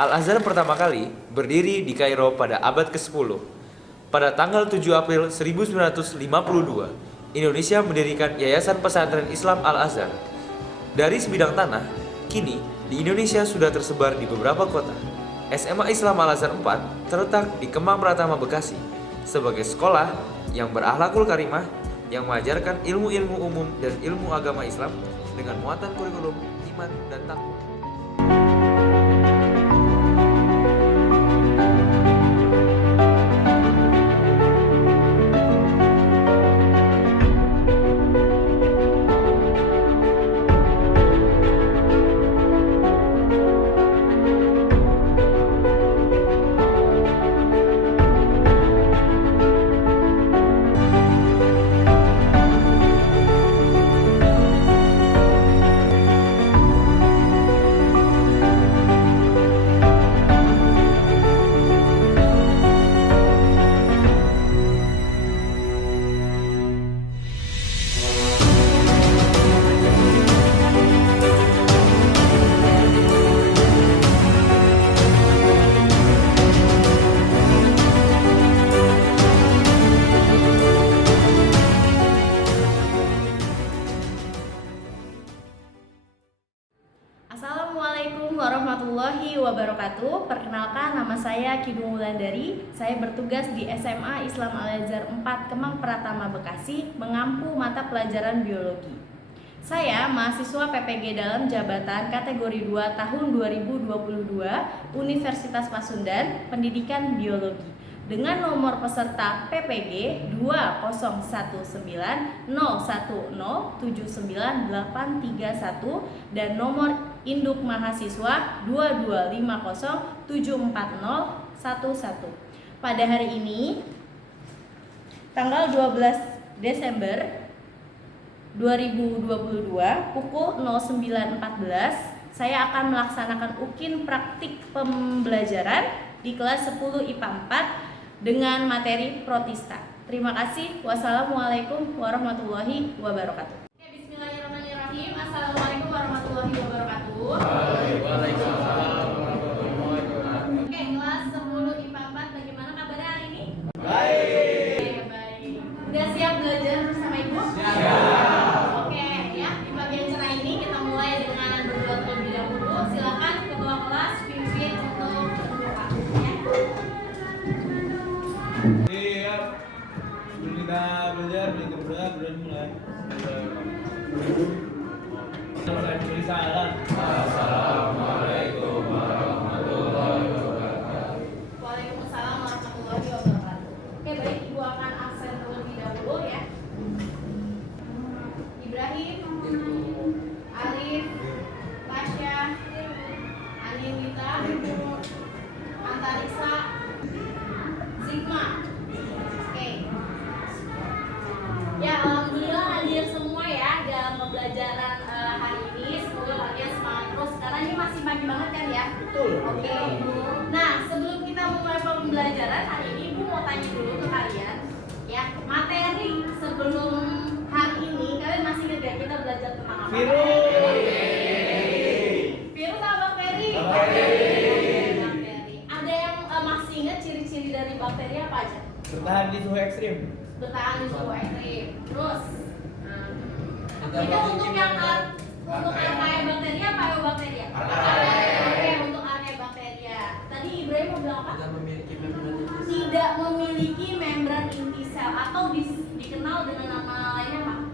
Al-Azhar pertama kali berdiri di Kairo pada abad ke-10. Pada tanggal 7 April 1952, Indonesia mendirikan Yayasan Pesantren Islam Al-Azhar. Dari sebidang tanah, kini di Indonesia sudah tersebar di beberapa kota. SMA Islam Al-Azhar 4 terletak di Kemang Pratama, Bekasi, sebagai sekolah yang berakhlakul karimah, yang mengajarkan ilmu-ilmu umum dan ilmu agama Islam dengan muatan kurikulum iman dan takwa. Assalamualaikum warahmatullahi wabarakatuh. Perkenalkan, nama saya Kidung Wulandari. Saya bertugas di SMA Islam Al-Azhar 4 Kemang Pratama, Bekasi, mengampu mata pelajaran biologi. Saya mahasiswa PPG dalam jabatan kategori 2 tahun 2022 Universitas Pasundan, Pendidikan Biologi, dengan nomor peserta PPG 20190107981 dan nomor induk mahasiswa 225074011. Pada hari ini, tanggal 12 Desember 2022 pukul 09.14, saya akan melaksanakan UKIN praktik pembelajaran di kelas 10 IPA 4 dengan materi protista. Terima kasih. Wassalamualaikum warahmatullahi wabarakatuh. Bismillahirrahmanirrahim. Assalamualaikum warahmatullahi wabarakatuh. Waalaikumsalam warahmatullahi wabarakatuh. Oke, kelas 10 IPA 4, bagaimana kabarnya hari ini? Baik. Baik. Udah siap belajar bersama Ibu? Siap. Oke, ya. Di bagian cerah ini kita mulai dengan berdoa terlebih dahulu. Silakan ketua kelas pimpin untuk berdoa, ya. Siap. Sebelum kita belajar, mulai. Beri salam. Assalamualaikum warahmatullahi wabarakatuh. Waalaikumsalam warahmatullahi wabarakatuh. Oke, baik, Ibu akan absen terlebih dahulu, ya. Ibrahim, Arif, Tasya, Anilita, Antarisa, Sigma. Oke. Ya, alhamdulillah hadir semua ya dalam pembelajaran hari ini. Semoga kalian semangat terus karena ini masih pagi banget kan ya? Betul. Oke. Nah, sebelum kita mulai pembelajaran hari ini, Ibu mau tanya dulu ke kalian, ya, materi sebelum hari ini kalian masih ingat gak kita belajar tentang apa? Virus sama bakteri? Bakteri. Ada yang masih ingat ciri-ciri dari bakteri apa aja? Bertahan di suhu ekstrim. Bertahan di suhu ekstrim. Terus, itu untuk yang untuk Archaebacteria apa Eubacteria? Oke, untuk Archaebacteria. Tadi Ibrahim mau bilang apa? Tidak memiliki membran inti sel atau dikenal dengan nama lainnya apa?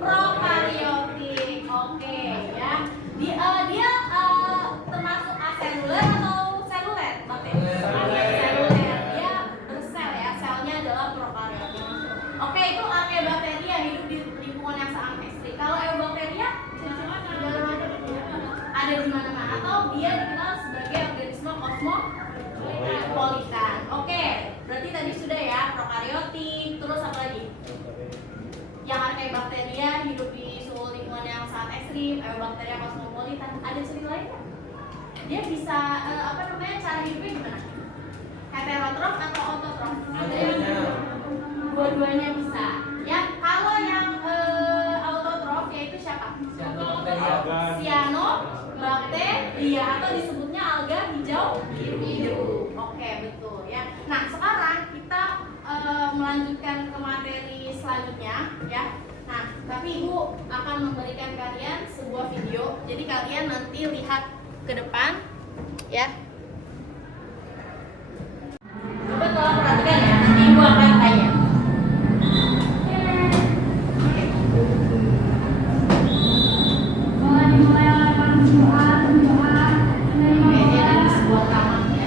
Prokaryotik. Oke, ya. Dia termasuk aseluler atau seluler? Bakteri. Seluler. Dia bersel ya. Selnya adalah prokaryotik. Oke, itu Archaebacteria, hidup di lingkungan yang sangat ekstrim. Kalau Eubacteria ada di mana-mana atau dia dikenal sebagai organisme kosmopolitan. Oke, berarti tadi sudah ya, prokaryotik, terus apa lagi? Yang Archaebacteria hidup di suhu lingkungan yang sangat ekstrim, Eubacteria kosmopolitan. Ada cerita lain nggak? Dia bisa cara hidupnya gimana? Heterotrof atau autotrof? Ada yang dua-duanya bisa. Ya, kalau yang autotrof yaitu siapa? Sianobacteria. tapi Ibu akan memberikan kalian sebuah video. Jadi kalian nanti lihat ke depan ya. Coba tolong perhatikan ya, nanti Ibu akan tanya. Kayaknya ada di sebuah taman ya.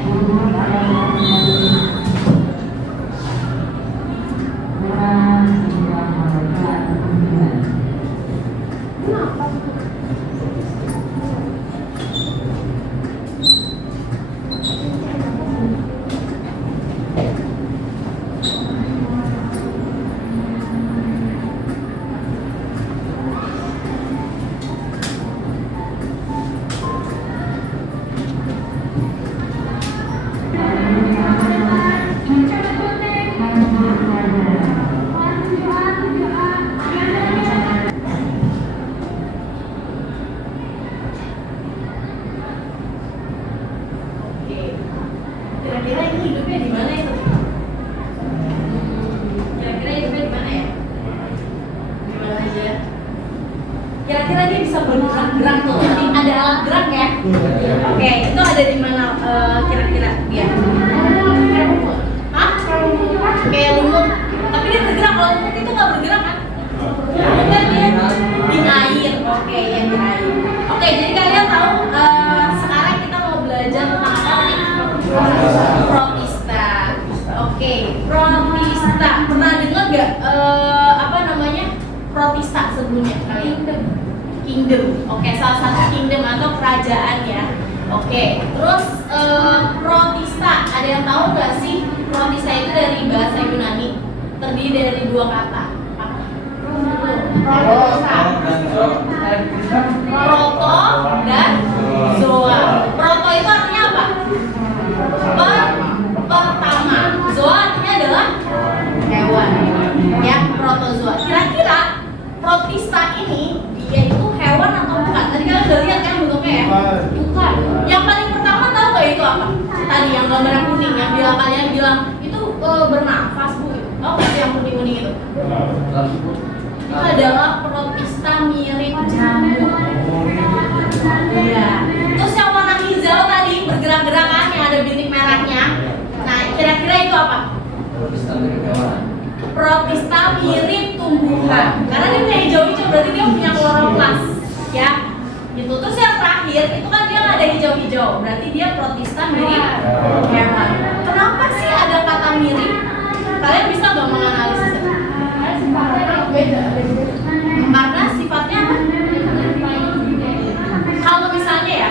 Oke. Kira-kira ini hidupnya di mana itu? Kira-kira hidupnya di mana ya? Di mana aja? Kira-kira dia bisa bergerak-gerak tuh. Jadi ada alat gerak ya? Oke, itu ada di mana kira-kira dia? Hah? Kayak lumut. Tapi dia bergerak. Kalau lumut itu nggak bergerak kan? Lumut kan dia di air. Oke, ya di air. Oke, jadi kalian tahu sekarang kita mau belajar tentang apa nih? Protista. Oke, protista. Pernah dengar nggak apa namanya protista sebelumnya kalian? Kingdom. Oke, salah satu kingdom atau kerajaan ya. Oke, terus protista. Ada yang tahu nggak sih? Protista itu dari bahasa Yunani, terdiri dari dua kata. Apa? Protista. Proto dan zoa. Proto itu artinya apa? Pertama. Zoa artinya adalah hewan. Ya, protozoa. Kira-kira protista ini dia itu hewan atau bukan? Tadi kalian udah lihat kan bentuknya ya? Bukan. Yang paling pertama tahu nggak itu apa? Tadi yang gambar kuning yang kalian bilang itu bernafas Bu. Tahu nggak sih yang kuning-kuning itu? Itu adalah protista mirip jamur. Iya. Terus yang warna hijau tadi bergerak-gerakan yang ada bintik merahnya. Nah, kira-kira itu apa? Protista mirip tumbuhan. Karena dia punya hijau-hijau berarti dia punya kloroplas, ya. Gitu. Terus yang terakhir itu kan dia nggak ada hijau-hijau, berarti dia protista mirip hewan. Kenapa sih ada kata mirip? Kalian bisa nggak menganalisisnya? Karena sifatnya apa?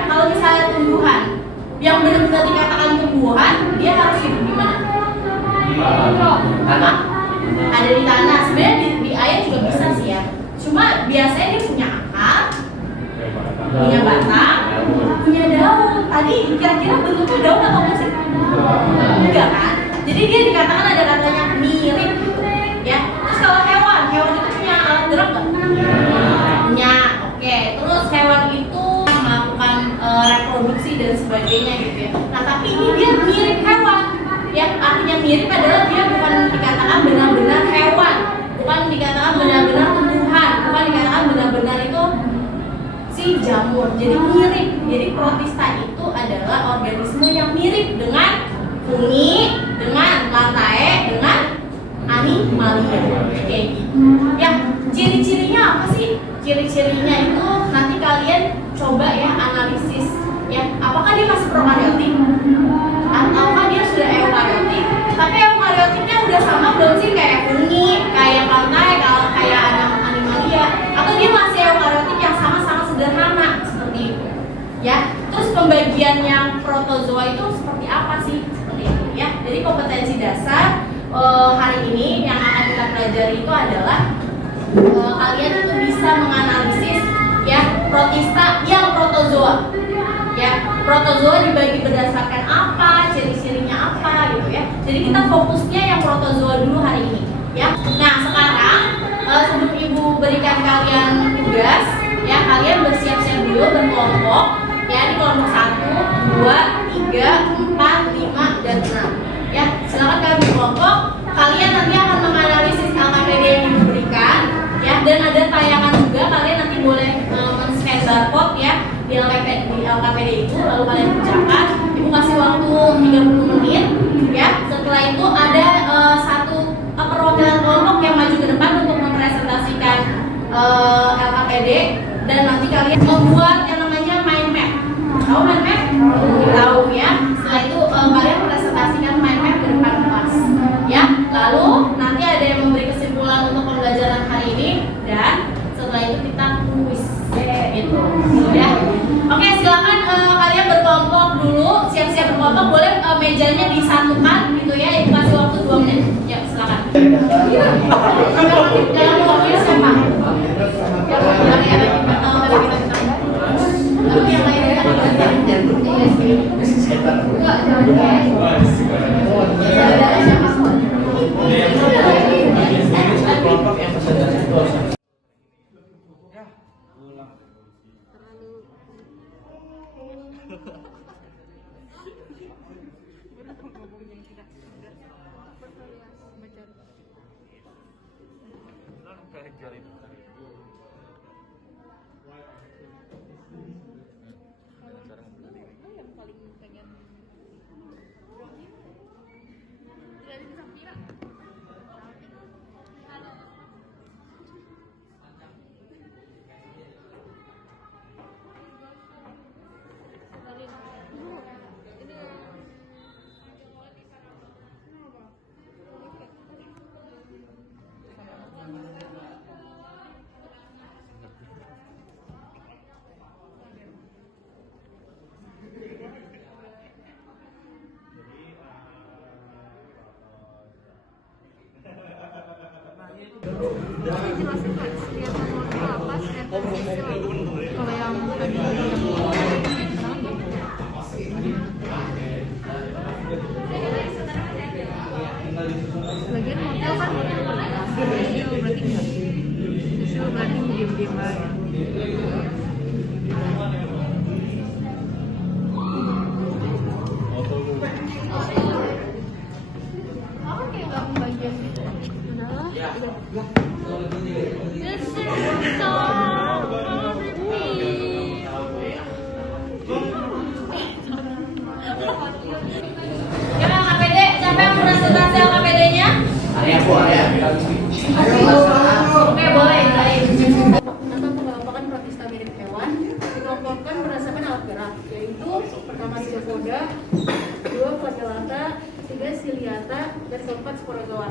Kalau misalnya tumbuhan yang benar-benar dikatakan tumbuhan, dia harus hidup di mana? Tanah. Ada di tanah. Sebenarnya di air juga bisa sih ya. Cuma biasanya dia punya akar, punya batang, punya daun. Tadi kira-kira bentuknya daun atau enggak sih? Enggak kan? Jadi dia dikatakan ada katanya mirip, ya. Terus kalau hewan itu punya alat gerak nggak? Punya. Oke. Terus hewan itu melakukan reproduksi dan sebagainya gitu ya. Nah tapi ini dia mirip hewan. Ya artinya mirip adalah dia bukan dikatakan benar-benar hewan, bukan dikatakan benar-benar tumbuhan, bukan dikatakan benar-benar itu si jamur. Jadi mirip. Jadi protista itu adalah organisme yang mirip dengan fungi, dengan lantae, dengan animalia. Kayak gitu. Ya, ciri-cirinya apa sih? Ciri-cirinya itu nanti kalian coba ya analisis ya. Apakah dia masih prokaryotik? Ataukah dia sudah eukaryotik? Tapi eukaryotiknya udah sama belum sih kayak fungi, kayak lantae, kayak animalia? Atau dia masih eukaryotik yang sama-sama sederhana seperti itu? Ya. Terus pembagian yang protozoa itu seperti apa sih? Seperti itu ya. Jadi kompetensi dasar hari ini yang akan kita pelajari itu adalah kalian itu bisa menganalisis ya protista yang protozoa. Ya, protozoa dibagi berdasarkan apa, ciri-cirinya apa gitu ya. Jadi kita fokusnya yang protozoa dulu hari ini ya. Nah, sekarang sebelum Ibu berikan kalian tugas ya, kalian bersiap-siap dulu berkelompok ya, di kelompok 1, 2, 3, 4, 5 dan 6. Ya, silakan kalian berkelompok. Kalian nanti akan menganalisis LKPD yang diberikan ya, dan ada tayangan LKPD itu, lalu kalian kerjakan. Ibu kasih waktu 30 menit ya. Setelah itu ada satu perwakilan kelompok yang maju ke depan untuk mempresentasikan LKPD, dan nanti kalian membuat yang namanya mind map. Tahu mind map? Tahu ya. Setelah itu kalian presentasikan mind map ke depan kelas ya. Lalu nanti ada yang memberi kesimpulan untuk pembelajaran hari ini, dan setelah itu kita kuis gitu ya. Oke, silakan kalian berkelompok dulu, siap-siap berkelompok. Boleh mejanya disatukan gitu ya. Ibu kasih waktu 2 menit. Ya, silakan. Dalam waktunya siapa? Lalu yang lainnya Kelompok yang presentasi dosen. Bagian model kan video berarti enggak. Visual berarti diem-diem aja. Apa kayak gak pembagian gitu? Udah. ya LKPD, siapa yang presentasi LKPD-nya? Oke, boleh. Atau pengelompokan protista mirip hewan dikelompokkan berdasarkan alat gerak, yaitu pertama Silopoda, 2 Flagellata, 3 Ciliata, dan keempat Sporozoa.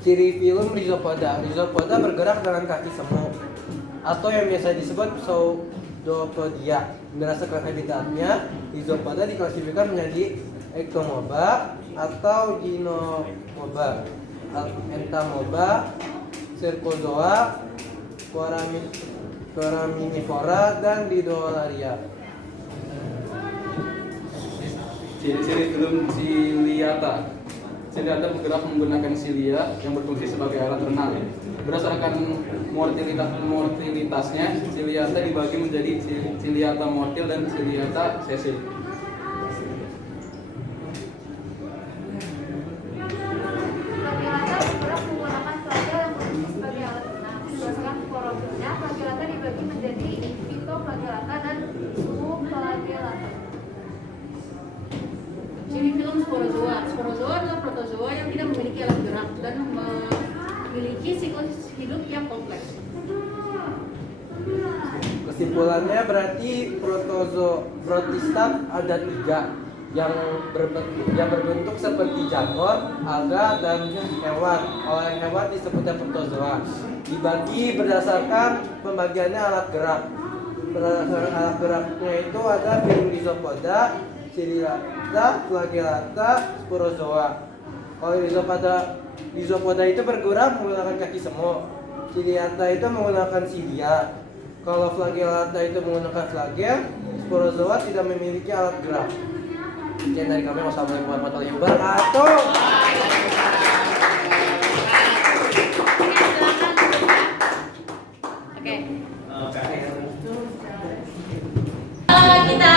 Ciri film Rhizopoda. Rhizopoda bergerak dengan kaki semu atau yang biasa disebut pseudopodia. Berdasarkan habitatnya, Rhizopoda diklasifikasikan menjadi Ectomoeba atau Ginomoeba, Entamoeba, Cercozoa, Foraminifera, dan Didolaria. Ciri-ciri film Ciliata. Ciliata bergerak menggunakan silia yang berfungsi sebagai alat renang. Berdasarkan mortilitasnya, Ciliata dibagi menjadi Ciliata mortil dan Ciliata sesil. Flagellata bergerak menggunakan flagel yang berfungsi sebagai alat renang. Berdasarkan klorofilnya, Flagellata dibagi menjadi Phytoflagellata dan Zooflagellata. Ciri film Sporozoa. Sporozoa adalah protozoa yang tidak memiliki alat gerak dan memiliki siklus hidup yang kompleks. Kesimpulannya berarti protista ada 3 yang berbentuk seperti jamur, alga, dan hewan. Kalau yang hewan disebutnya protozoa. Dibagi berdasarkan pembagiannya alat gerak. Berdasarkan alat geraknya itu ada film Rhizopoda, Ciliata, Flagellata, Sporozoa. Kalau Rhizopoda itu bergerak menggunakan kaki semu. Ciliata itu menggunakan silia. Kalau Flagellata itu menggunakan flagel. Sporozoa tidak memiliki alat gerak. Sekian dari kami. Wassalamualaikum warahmatullahi wabarakatuh. Oke. Kita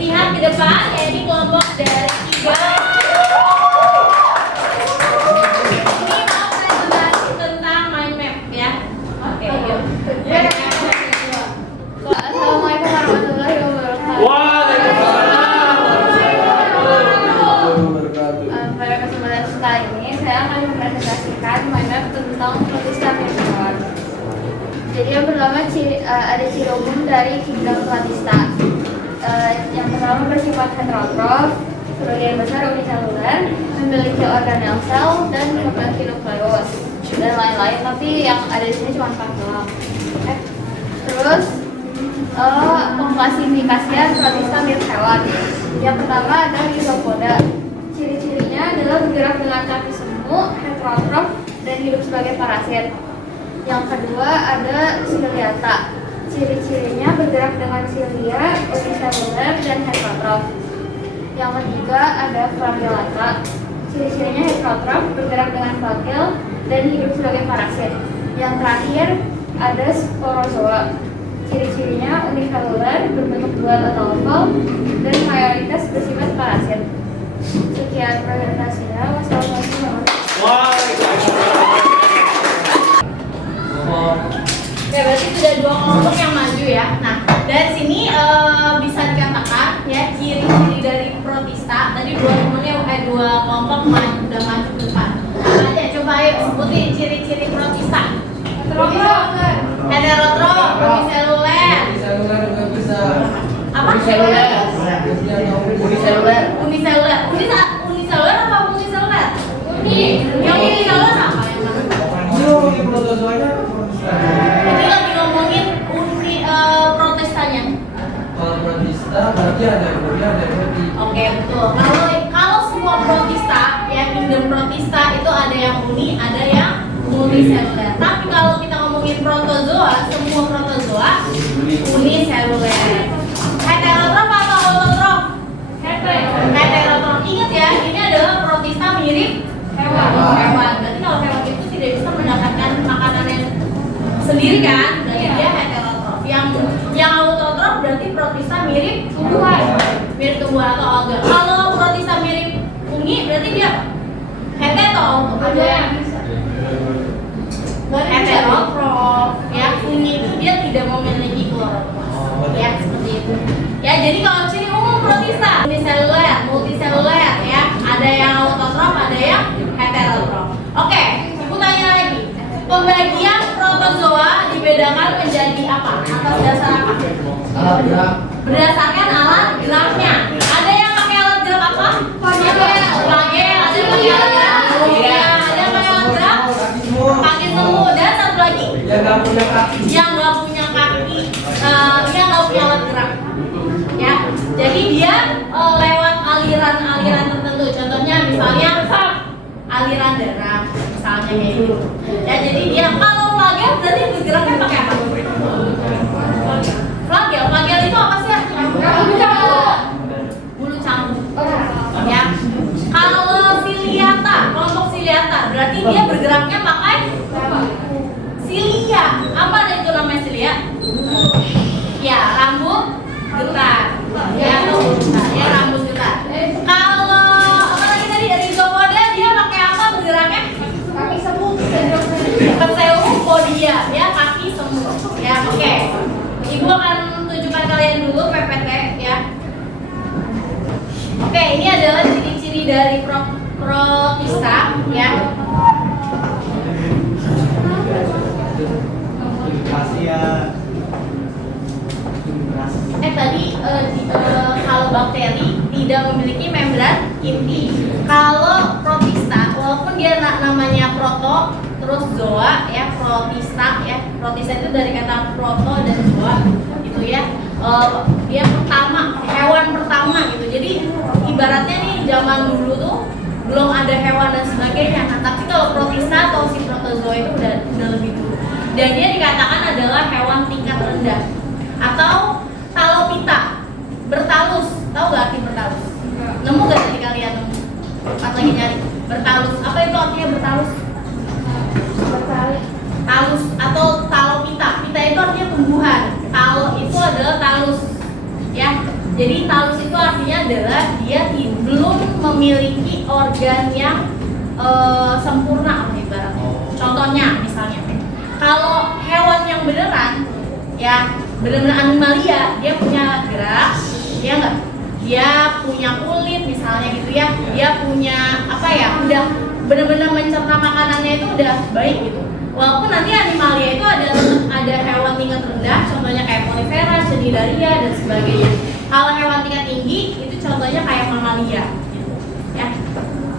lihat ke depan, ya ini kelompok dari 3. Ini mau presentasi tentang mind map ya. Oke, yuk. Jadi yang pertama ada ciri umum dari kingdom platista. Yang pertama bersifat heterotrof, sebagian besar uniseluler, memiliki organel sel dan memiliki nukleus dan lain-lain. Tapi yang ada di sini cuma 4 doang. Terus pengklasifikasian protista mirip hewan. Yang pertama ada Rhizopoda. Ciri-cirinya adalah bergerak dengan kaki semu, heterotrof, dan hidup sebagai parasit. Yang kedua ada Ciliata. Ciri-cirinya bergerak dengan silia, uniseluler, dan heterotrof. Yang ketiga ada Flagellata. Ciri-cirinya heterotrof, bergerak dengan flagel, dan hidup sebagai parasit. Yang terakhir ada Sporozoa. Ciri-cirinya uniseluler, berbentuk bulat atau oval, dan mayoritas bersifat parasit. Sekian presentasinya. Wassalamualaikum warahmatullahi Oke, berarti sudah 2 kelompok yang maju ya. Nah, dari sini bisa dikatakan ya ciri-ciri dari protista. Tadi 2 kelompok udah maju ke depan. Aja coba ayo sebutin ciri-ciri protista. Heterotrof, uniseluler. Uniseluler juga bisa. Apa? Uniseluler. Uniseluler. Uniseluler apa uniseluler? Yang uniseluler apa yang mana? Ini protozoanya Ini lagi ngomongin protestanya. kalau protista berarti ada yang mulia, ada yang mati. Oke, betul. Kalau semua protista ya kingdom protista itu ada yang uni, ada yang multiseluler. Tapi kalau kita ngomongin protozoa, semua protozoa uniseluler. Heterotrof atau autotrof? Heterotrof. Ingat ya, ini adalah protista mirip hewan. Berarti kalau hewan itu tidak bisa mendapatkan makanan yang sendiri kan? Berarti dia heterotrof. Yang autotrof berarti protista mirip tumbuhan. Mirip tumbuhan atau alga. Kalau protista mirip fungi berarti dia heterotrof. Heterotrof. Ya, fungi itu dia tidak memiliki kloroplast. Ya, seperti itu. Ya, jadi kalau ciri umum protista uniseluler, multiseluler ya. Ada yang autotrof, ada yang heterotrof. Oke, ibu tanya lagi. Pembagian protozoa dibedakan menjadi apa? Atas dasar apa? Alat gerak. Berdasarkan alat geraknya. Ada yang pakai alat gerak apa? Flagel. Ada yang pakai alat gerak? Iya. Ada yang pakai alat gerak? Kaki semu. Dan satu lagi? Yang nggak punya kaki. Yang nggak punya kaki. Yang nggak punya alat gerak. Ya. Jadi dia lewat aliran-aliran tertentu. Contohnya misalnya aliran darah, misalnya kayak gitu. Ya, jadi dia kalau flagel berarti bergeraknya pakai apa? Flagel itu apa sih? Bulu canggung. Ya. Kalau siliata, kelompok siliata, berarti dia bergeraknya pakai silia. Apa itu namanya silia? Ya, rambut getar. Ya, atau getar. Ya, rambut getar. Kalau apa lagi tadi Rhizopoda dia pakai apa bergeraknya? Kaki semu. Pseudopodia, ya kaki semu. Ya, oke. Ibu akan tunjukkan kalian dulu PPT ya. Oke, ini adalah ciri-ciri dari protista ya. Tadi kalau bakteri tidak memiliki membran inti. Kalau protista, walaupun dia namanya proto, terus zoa ya, protista ya. Protista itu dari kata proto dan zoa gitu ya. Dia pertama, hewan pertama gitu. Jadi ibaratnya nih zaman dulu tuh belum ada hewan dan sebagainya. Nah, tapi kalau protista atau si protozoa itu udah lebih dulu. Dan dia dikatakan adalah hewan tingkat rendah atau talopita, bertalus. Tahu gak arti bertalus? Nemu gak tadi kalian nemu? Pas lagi nyari bertalus. Apa itu artinya bertalus? Talus atau talopita. Pita itu artinya tumbuhan. Talo itu adalah talus. Ya. Jadi talus itu artinya adalah dia belum memiliki organ yang sempurna ibaratnya. Contohnya misalnya, kalau hewan yang beneran ya benar-benar animalia, dia punya gerak, dia enggak, dia punya kulit misalnya gitu ya, dia punya apa ya, udah benar-benar mencerna makanannya itu udah baik gitu. Walaupun nanti animalia itu ada hewan tingkat rendah, contohnya kayak Monifera, Cnidaria dan sebagainya. Kalau hewan tingkat tinggi itu contohnya kayak mamalia, gitu. Ya.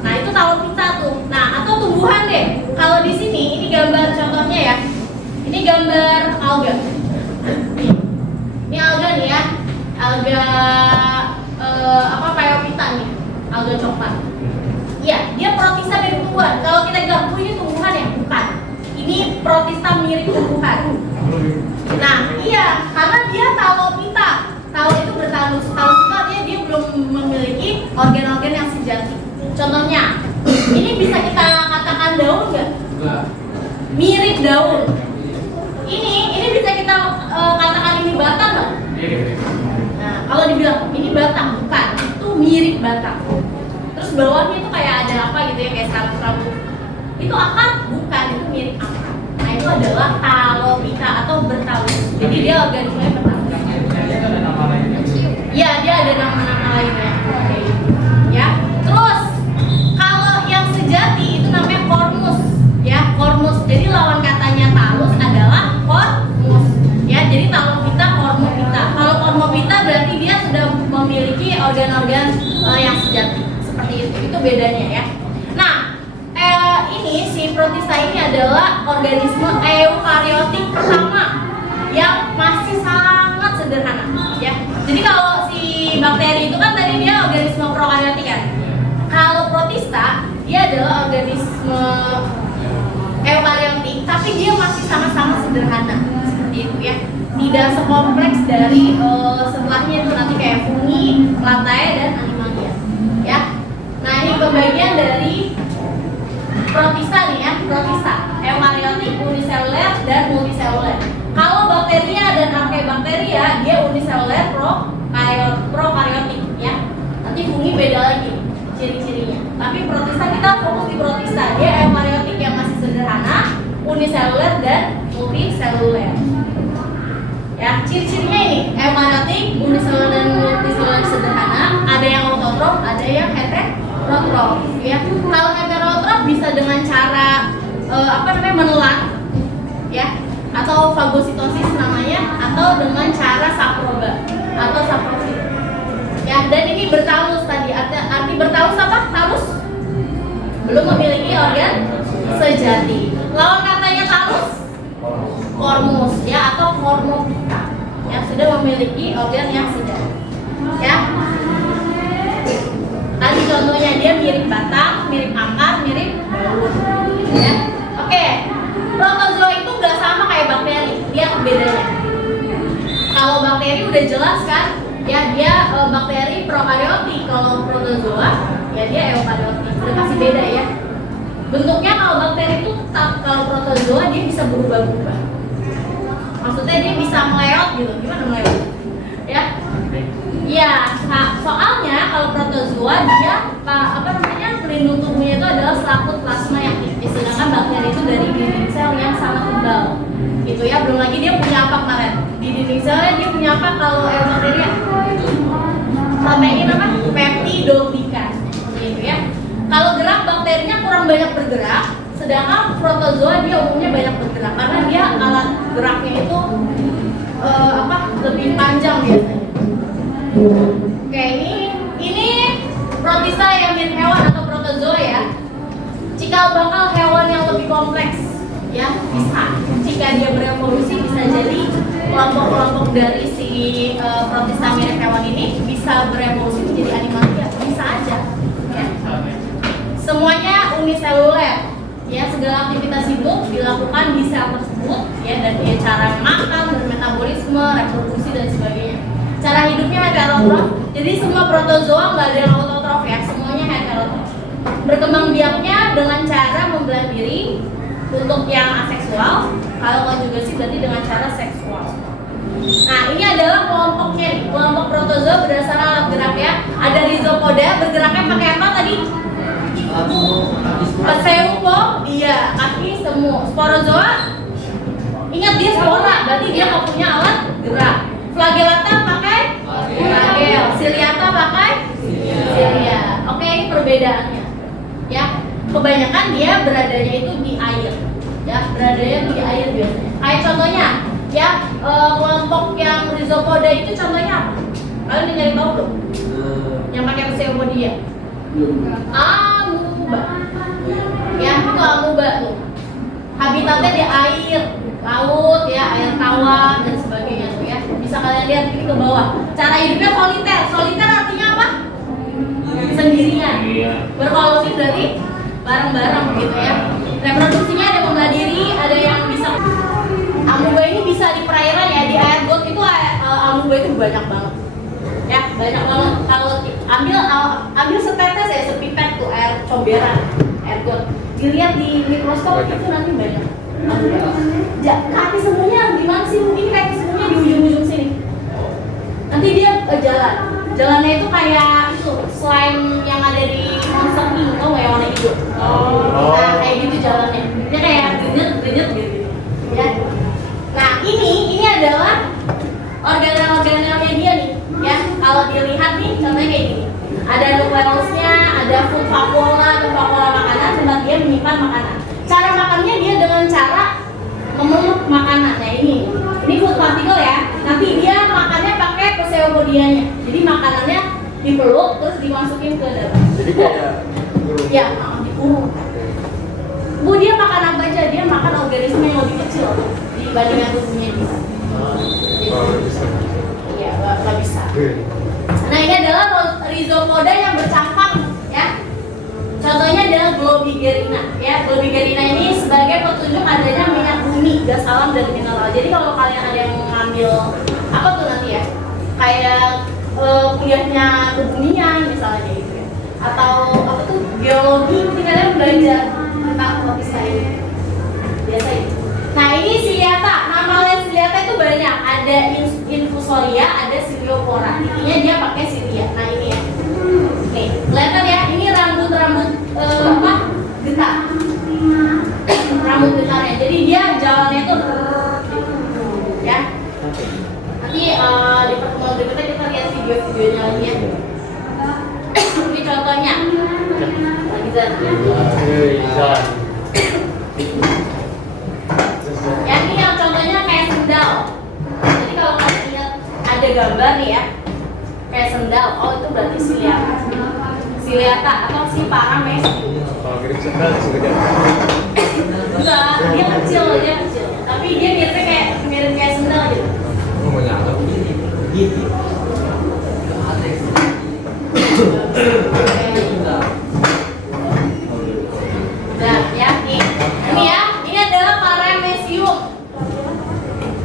Nah itu talopita tuh. Nah atau tumbuhan deh. Kalau di sini ini gambar contohnya ya. Ini gambar alga. Ini alga nih ya. Alga Phaeophyta nih. Alga coklat. Iya, dia protista mirip tumbuhan. Kalau kita bilang, ini tumbuhan ya? Bukan. Ini protista mirip tumbuhan. Nah, iya, karena dia talopita. Talo itu bertalus. Talus itu artinya dia belum memiliki organ-organ yang sejati. Contohnya, ini bisa kita katakan daun nggak? Enggak. Mirip daun. Ini bisa kita katakan ini batang nggak? Nah, kalau dibilang ini batang, bukan. Itu mirip batang. Terus bawahnya itu kayak ada apa gitu ya, kayak serabut-serabut. Itu akar? Bukan, itu mirip akar. Nah, itu adalah talopita atau bertalus. Jadi dia organisme bertalus. Dia ada nama lainnya. Iya, dia ada nama-nama lainnya. Oke. Ya. Terus kalau yang sejati itu namanya kormus, ya, kormus. Jadi lawan katanya talus adalah kormus. Ya, jadi talopita, kormopita. Kalau kormopita berarti dia sudah memiliki organ-organ yang sejati. Seperti itu bedanya ya. Nah, ini si protista ini adalah organisme eukariotik pertama yang masih sangat sederhana ya. Jadi kalau si bakteri itu kan tadi dia organisme prokariotik kan. Kalau protista dia adalah organisme eukariotik tapi dia masih sama-sama sederhana seperti itu ya. Tidak sekompleks dari setelahnya itu nanti kayak fungi, plantae dan animalia ya. Nah, ini pembagian dari protista nih ya, protista, eukariotik, uniseluler dan multiseluler. Kalau bakteria dan archaebacteria dia uniseluler, prokaryotik ya. Nanti fungi beda lagi ciri-cirinya. Tapi protista kita fokus di protista, dia eukariotik yang masih sederhana, uniseluler dan multiseluler. Ya, ciri-cirinya ini eukariotik, uniseluler dan multiseluler sederhana. Ada yang autotrof, ada yang heterotrof. Ya, kalau heterotrof bisa dengan cara menelan, ya, atau fagositosis namanya, atau dengan cara saproba atau saprofit. Ya, dan ini bertalus tadi. Arti bertalus apa? Talus belum memiliki organ sejati. Lawan katanya talus, kormus, ya, atau kormopita, yang sudah memiliki organ yang sejati. Ya. Tadi contohnya dia mirip batang, mirip akar, mirip daun. Ya. Oke. Protozoa itu nggak sama kayak bakteri. Lihat bedanya. Kalau bakteri udah jelas kan, ya dia bakteri prokaryotik. Kalau protozoa, ya dia eukaryotik. Udah pasti beda ya. Bentuknya kalau bakteri itu tetap, kalau protozoa dia bisa berubah-ubah. Maksudnya dia bisa meleot gitu. Gimana meleot? Ya. Iya, nah, soalnya kalau protozoa dia pelindung tubuhnya itu adalah selaput plasma yang tipis, sedangkan bakteri itu dari dinding sel yang sangat tebal. Gitu ya, belum lagi dia punya apa kemarin? Di dinding selnya dia punya apa kalau bakteria? Protein apa? Peptidoglikan. Gitu ya. Kalau gerak bakterinya kurang banyak bergerak, sedangkan protozoa dia umumnya banyak bergerak karena dia alat geraknya itu lebih panjang biasanya. Oke, ini protista yang mirip hewan atau protozoa ya. Cikal bakal hewan yang lebih kompleks ya bisa. Jika dia berevolusi bisa jadi kelompok-kelompok dari si protista mirip hewan ini bisa berevolusi menjadi animalia, bisa aja. Ya. Semuanya uniseluler. Ya, segala aktivitas hidup dilakukan di sel tersebut ya, dan dia cara makan, bermetabolisme, reproduksi dan sebagainya. Cara hidupnya heterotrof, jadi semua protozoa nggak ada yang autotrof ya, semuanya heterotrof. Berkembang biaknya dengan cara membelah diri untuk yang aseksual, kalau konjugasi berarti dengan cara seksual. Nah, ini adalah kelompoknya nih, kelompok protozoa berdasarkan alat gerak ya. Ada rhizopoda, bergeraknya pakai apa tadi? Pseudo, iya, kaki semu. Sporozoa, ingat dia spora, berarti dia nggak punya alat gerak. Flagellata pakai flagel, ciliata pakai cilia. Oke, ini perbedaannya. Ya, kebanyakan dia beradanya itu di air. ya, beradanya di air biasanya. Kayak contohnya, ya kelompok yang Rhizopoda itu contohnya apa? Kalian nyari tahu belum? Yang pakai pseudopodia. Amuba. Ya, itu amuba tuh. Habitatnya di air, laut ya, air tawar dan sebagainya tuh ya. Bisa kalian lihat ini ke bawah. Cara hidupnya soliter. Soliter artinya apa? Sendirian. Berkoloni berarti bareng-bareng gitu ya. Reproduksinya ada pembelah diri, ada yang bisa. Amuba ini bisa di perairan ya, di air got itu amuba itu banyak banget. Ya, banyak banget. Kalau ambil setetes ya, sepipet tuh air comberan, air got. Dilihat di mikroskop itu nanti banyak. Kaki semuanya gimana sih? Mungkin kaki semuanya di ujung-ujung sini. Nanti dia jalan. Jalannya itu kayak itu slime yang ada di Monster Inc. Tau nggak yang warna hijau? Nah kayak gitu jalannya. Dia kayak grenyet gitu. Ya. Nah ini adalah organel-organelnya dia nih. Ya kalau dilihat nih contohnya kayak gini. Ada nukleusnya, ada food vacuola makanan tempat dia menyimpan makanan. Cara makannya dia dengan cara memeluk makanan. Nah ini food particle ya. Nanti dia makannya pakai pseudopodianya. Jadi makanannya dipeluk terus dimasukin ke dalam. Jadi kayak ya, dikurung. Bu dia makan apa aja? Dia makan organisme yang lebih kecil dibandingkan tubuhnya dia. Iya, nggak bisa. Nah ini adalah Rhizopoda yang bercangkang ya. Contohnya adalah Globigerina ya. Globigerina ini sebagai petunjuk adanya minyak bumi, gas alam dan mineral. Jadi kalau kalian ada yang mengambil apa tuh nanti ya, kayak kuliahnya kebumian misalnya gitu ya, atau apa tuh geologi, nanti kalian belajar tentang lapis ini biasa itu. Nah ini Ciliata, nama lain Ciliata itu banyak, ada Infusoria, ada Ciliopora. Intinya dia pakai cilia. Nah ini ya, nih kelihatan ya, ini rambut apa? Getah, rambut getahnya. Jadi dia jalannya tuh ya. Nanti di pertemuan berikutnya kita lihat video-videonya lagi ya. Ini contohnya. Lagi Zan. Ya ini yang contohnya kayak sendal. Jadi kalau kalian lihat ada gambar nih ya, kayak sendal. Oh itu berarti Ciliata atau si paramecium. kalau mirip sendal segede. Enggak, dia kecil. Tapi dia mirip kayak sendal gitu. Ngomongnya apa begini? Gitu. Nah, ya nih. Ini ya, ini adalah paramecium.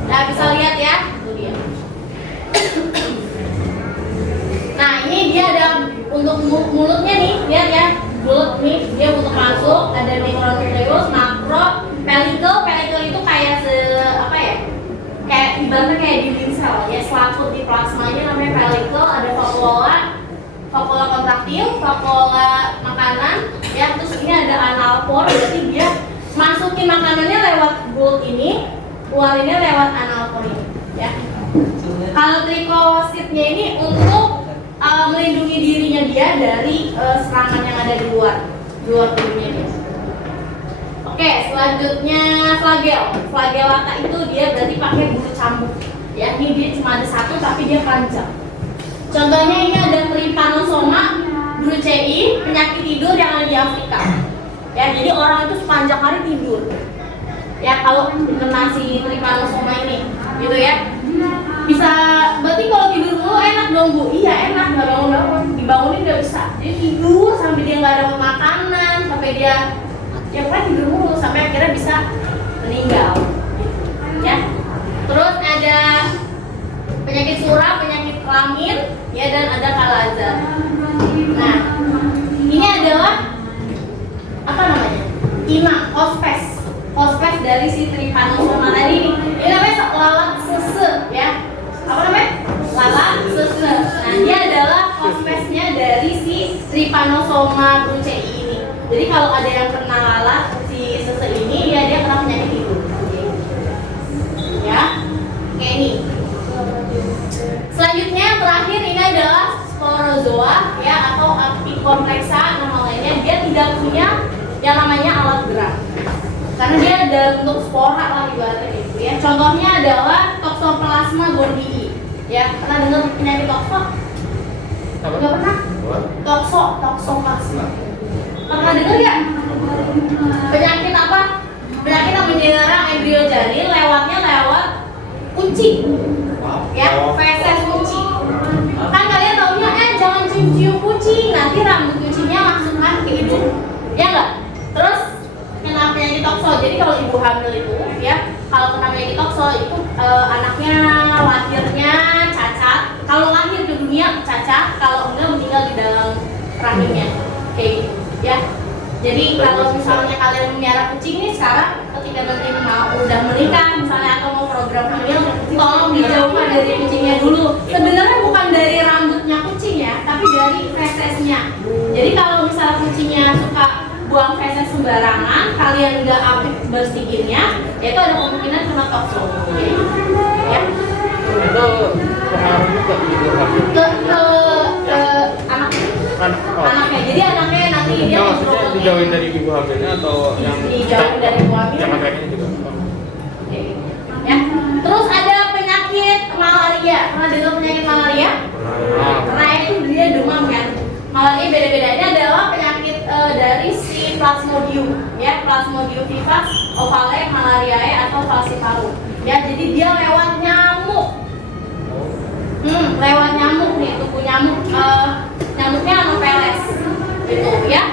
Nah, bisa lihat ya. Itu dia. Nah, ini dia ada untuk mulutnya nih, lihat ya. Mulut nih, dia untuk masuk, ada mikronukleus, makro, pelikel itu kayak apa ya? Kayak ibaratnya kayak dinding sel ya, selaput di plasmanya namanya pelikel, ada vakuola kontraktil, vakuola makanan ya, terus ini ada analpor, berarti dia masukin makanannya lewat bolt ini, keluarinnya lewat analpor ini ya. Kalau trikositnya ini untuk melindungi dirinya dia dari serangan yang ada di luar tubuhnya dia. Oke, selanjutnya flagellata itu dia berarti pakai bulu cambuk ya. Ini dia cuma ada satu tapi dia panjang. Contohnya ini ada Trypanosoma brucei, penyakit tidur yang ada di Afrika ya. Jadi orang itu sepanjang hari tidur ya kalau kena si Trypanosoma ini gitu ya. Bisa, berarti kalau tidur dulu enak dong Bu? Iya enak, nggak bangun-bangun, dibangunin nggak bisa. Jadi tidur sampai dia nggak dapat makanan, sampai dia ya kan tidur mulu sampai akhirnya bisa meninggal gitu, ya. Terus ada penyakit suram, penyakit kelamin ya, dan ada kalazer. Nah ini adalah apa namanya, inang, hospes dari si Trypanosoma tadi ini. Ini namanya lalat sese ya. Apa namanya? Lalat sese. Nah dia adalah hospesnya dari si Trypanosoma brucei ini. Jadi kalau ada yang kena lalat si sese ini, ya dia kena penyakit itu. Ya, kayak ini. Selanjutnya yang terakhir ini adalah sporozoa ya, atau Apicomplexa nama lainnya. Dia tidak punya yang namanya alat gerak. karena dia dalam bentuk spora lah ibaratnya gitu ya. Contohnya adalah Toxoplasma gondii. Ya, pernah dengar penyakit toxo? Nggak pernah? Toxoplasma. Pernah dengar ya? Penyakit apa? Penyakit yang menyerang embrio janin lewatnya lewat kucing. Ya, feses kucing. Kan kalian taunya jangan cium-cium kucing, nanti rambut kucingnya masukkan ke hidung. Ya enggak? Terus kena penyakit toxo. Jadi kalau ibu hamil itu ya, kalau kena penyakit toxo itu anaknya lahirnya cacat. Kalau lahir ke dunia cacat, kalau enggak meninggal di dalam rahimnya. Kayak gitu ya. Jadi kalau misalnya kalian melihara kucing nih sekarang ketika nanti mau udah menikah misalnya atau mau program hamil, tolong dijauhkan dari kucingnya dulu. Sebenarnya bukan dari rambutnya kucing ya, tapi dari fesesnya. Jadi kalau misalnya kucingnya suka buang feses sembarangan, kalian nggak aktif bersihinnya, ya itu ada kemungkinan kena toxo. Ya. Itu pengaruh juga ibu hamil. Ke anaknya. Jadi anaknya nanti dia Nah, maksudnya dijauhin dari ibu hamilnya atau yang dijauhin dari ibu hamil. yang mereka juga. Ya. Terus ada penyakit malaria. Pernah dengar penyakit malaria? Karena itu dia demam kan. Malaria beda-beda. Ini adalah penyakit dari si Plasmodium, ya, Plasmodium vivax, ovale, malariae atau falciparum. Ya, jadi dia lewat nyamuk. Lewat nyamuk nih, tubuh nyamuk. Nyamuknya Anopheles, gitu ya.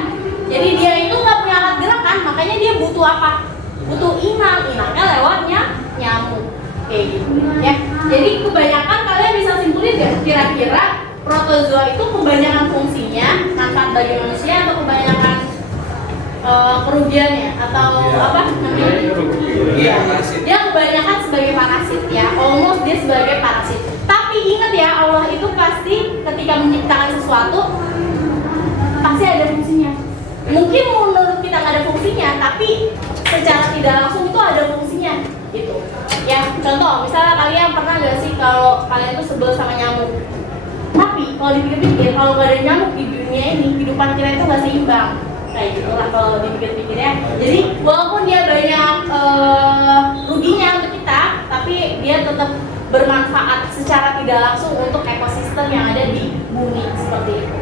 Jadi dia itu nggak punya alat gerak kan, makanya dia butuh apa? Butuh inangnya lewatnya nyamuk, kayak gitu ya. Jadi kebanyakan kalian bisa simpulin nggak kira-kira protozoa itu kebanyakan fungsinya manfaat bagi manusia atau kebanyakan kerugiannya atau apa namanya? Iya, parasit. Dia kebanyakan sebagai parasit ya, almost dia sebagai parasit. Tapi ingat ya, Allah itu pasti ketika menciptakan sesuatu pasti ada fungsinya. Mungkin menurut kita nggak ada fungsinya, tapi secara tidak langsung itu ada fungsinya, gitu. Ya, contoh, misalnya kalian pernah nggak sih kalau kalian tuh sebel sama nyamuk? Tapi kalau dipikir-pikir, kalau nggak ada nyamuk di dunia ini, kehidupan kita itu nggak seimbang. Kayak gitulah kalau dipikir-pikir ya. Jadi walaupun dia banyak ruginya untuk kita, tapi dia tetap bermanfaat secara tidak langsung untuk ekosistem yang ada di bumi seperti itu.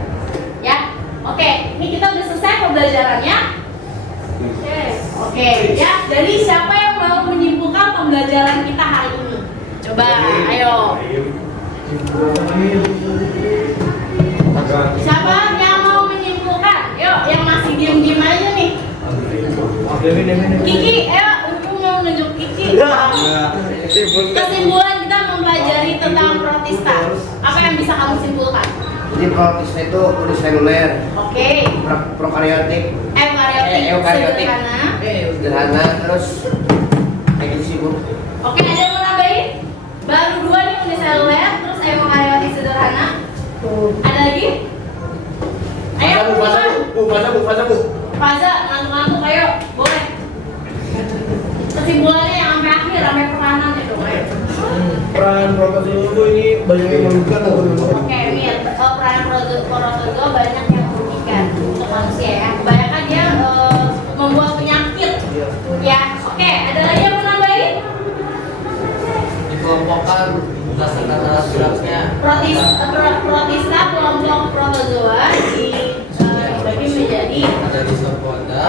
Ya, oke. Ini kita udah selesai pembelajarannya. Oke. Ya. Jadi siapa yang mau menyimpulkan pembelajaran kita hari ini? Coba, ayo. Siapa yang mau menyimpulkan? Yuk, yang masih diem-diem aja nih. Kiki, ayo, aku mau nunjuk Kiki. Kesimpulan kita mempelajari tentang protista. Apa yang bisa kamu simpulkan? Jadi protista itu uniseluler, Oke. prokaryotik, Eukariotik. sederhana, terus kayak gitu sih Bu. Oke, ada yang mau nambahin? Baru dua nih uniseluler, terus eukariotik sederhana. Ada lagi? Ayo, Bu. Faza, ngantuk-ngantuk, ayo, boleh. Kesimpulannya yang sampai akhir, sampai peranan itu, ayo. Peran protozoa ini banyak yang merugikan atau Oke, Mir, peran protozoa banyak yang merugikan untuk manusia ya. Kebanyakan dia membuat penyakit. Ya, oke, ada lagi yang mau nambahin? dikelompokkan berdasarkan alat geraknya. Protista kelompok protozoa dibagi menjadi Ada Rhizopoda,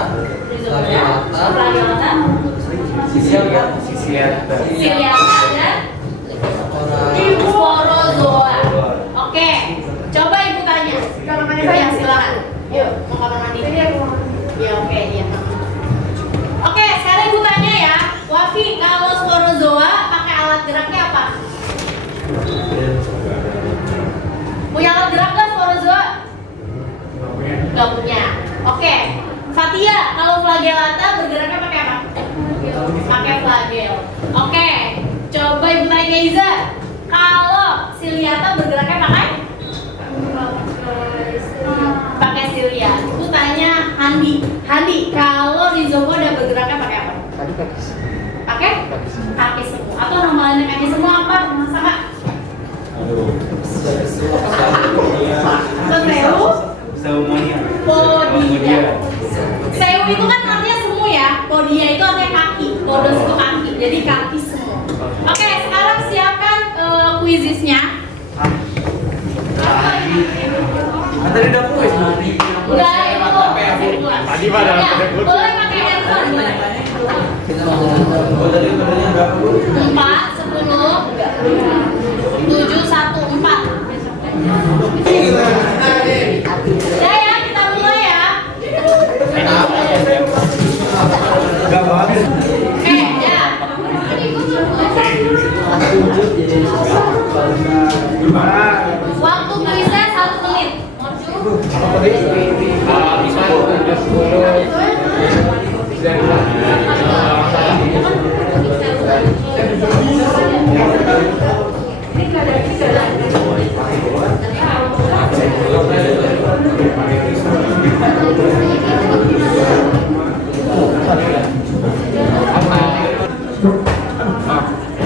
Rhizopoda, Plagiata, Siciliata, dan Sporozoa. Oke, coba ibu tanya. Ya, silakan. Yuk, mau kamar mandi. Ya, oke, iya. Oke, sekarang ibu tanya ya, Wafi, kalau sporozoa pakai alat geraknya apa? Punya alat gerak nggak sporozoa? Nggak punya. Oke, Fatia, kalau flagellata bergeraknya pakai apa? Pakai flagel. Oke, coba ibu tanya ke Iza, kalau Ciliata bergeraknya pakai cilia. Itu tanya Handi, kalau Rhizopoda bergeraknya pakai apa? Pakai kaki semua. Atau nama lainnya kaki semua apa? Masa Kak? Podia. Seu itu kan artinya semu ya. Podia itu artinya Tadi udah kuis. Udah, itu tadi pada boleh pakai handphone, boleh. 4, 10, 7, 1, 4. Udah ya, kita mulai ya. Ya. Waktu tulisnya 1 menit.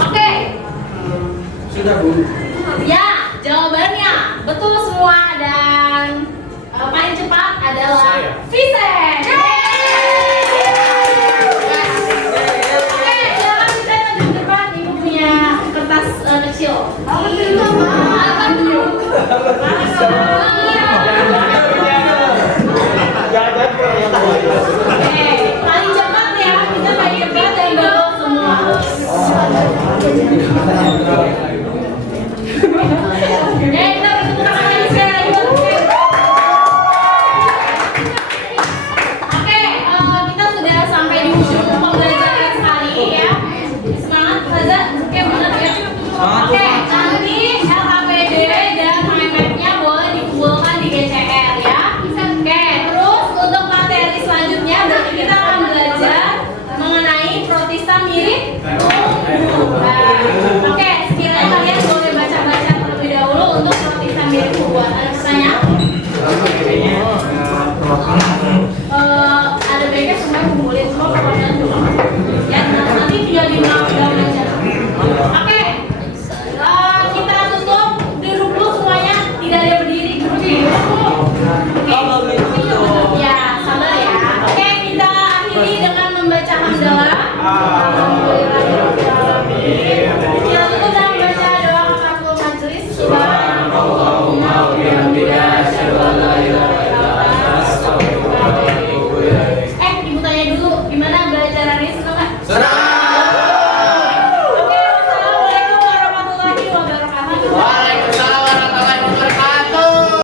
Oke. Sudah Bu. Ya, jawabannya betul semua dan paling cepat adalah Vincent. Oke, silakan Vincent maju ke depan. Ibu punya kertas kecil. Apa dulu?